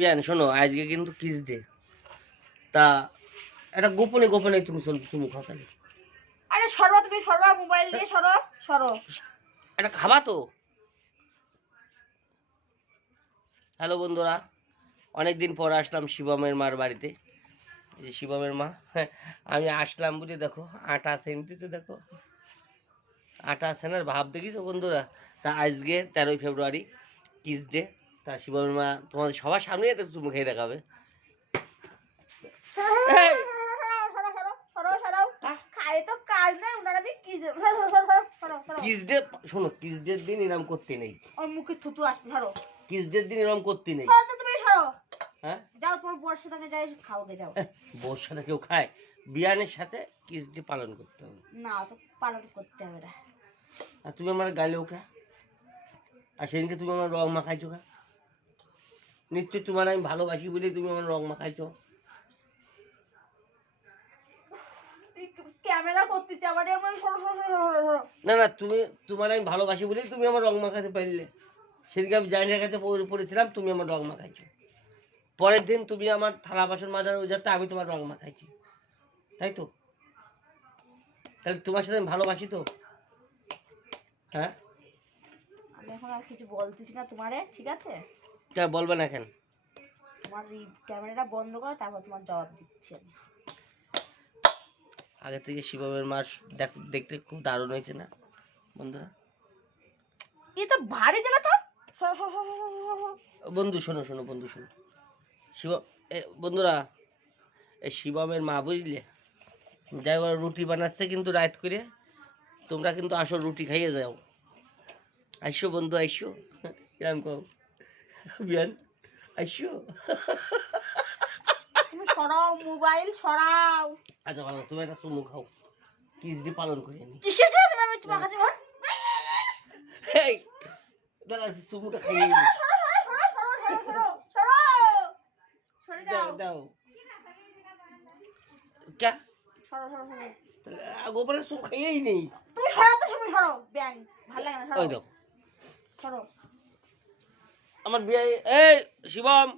বিয়ান শোনো, আজকে কিন্তু কিস ডে। তা এটা গোপনে গোপনে তুমি চুমু খাও তাহলে। আরে সরো, তুমি সরো, মোবাইল দিয়ে সরো সরো। এটা খাবা তো? হ্যালো বন্ধুরা, অনেকদিন পর আসলাম শিবমের মার বাড়িতে। এই যে শিবমের মা, আমি আসলাম বুঝে দেখো আটা সেনতেছে, দেখো আটা সেনার ভাব দেখিছো বন্ধুরা। তা আজকে 13ই ফেব্রুয়ারি কিস ডে। তা শিবমের মা তোমাদের সবার সামনে একটা চুমু খেয়ে দেখাবে। এই, খাই তো কাজ নাই, উনার আমি কি কিস ডে শোনো, কিস ডের দিন এরম করতে নেই। ওর মুখে থুতু আসবে, ধরো। কিস ডের দিন এরম করতে নেই। ধরো তো তুমি, ধরো। হ্যাঁ, যাও তোমার বউর সাথে যাই খাও গে, যাও। বউর সাথে কেউ খায়? বিয়ানের সাথে কিস ডে পালন করতে হবে। না, তো পালন করতে হবে না। আর তুমি আমার গালেও খা, আর সেদিনকে তুমি আমার রং মাখাইছো খা। নিশ্চয় তোমার আমি ভালোবাসি বলে তুমি আমার রং মাখাইছো। ক্যামেরা করতেছি আবার, এমন সরো সরো সরো সরো সরো। না না, তুমি তোমার আমি ভালোবাসি বলেই তুমি আমার রং মাখাতে পারলে। সেদিনকে আমি জাইনের কাছে পড়েছিলাম, তুমি আমার রং মাখাইছো। পরের দিন তুমি আমার থালা বাসন মাজার ওই যাতে আমি তোমার রং মাখাইছি, তাই তো? তাহলে তোমার সাথে আমি ভালোবাসি তো। হ্যাঁ, আমি এখন আর কিছু বলতেছি না তোমারে, ঠিক আছে? তা বলবে না কেন? তোমার এই ক্যামেরাটা বন্ধ করো, তারপর তোমার জবাব দিচ্ছি আমি। আগে থেকে শিবমের মাস দেখতে খুব দারুণ হয়েছে না বন্ধুরা? এই তো ভারী জেলা তো। সরো সরো সরো সরো সরো সরো। বন্ধু শোনো শোনো, বন্ধু শোনো, শিব বন্ধুরা, এই শিবমের মা বুঝলে, যাই হোক রুটি বানাচ্ছে কিন্তু রাত করে। তোমরা কিন্তু আসো, রুটি খাইয়ে যাও। আইসো বন্ধু, আইসো। এরম কও বিয়ান, আইসো। তুমি সরাও, মোবাইল সরাও। আচ্ছা ভালো, তুমি একটা চুমু খাও, কিস ডে পালন করি আমি। কিসের জন্য তুমি আমি তোমার কাছে ঘর? এই দাদা, চুমুটা খাইয়ে সরো নি। সরো সরো সরো সরো সরো সরো। সরে দাও যাও। দাও, ক্যা সরো সরো সরো। তাহলে গোপালের চুমু খাইয়েই নেই। তুমি সরো তো, তুমি সরো, ব্যাং ভালো লাগে না, ওই সরো দেখো সরো। আমার বিয়ে। এই শিবম,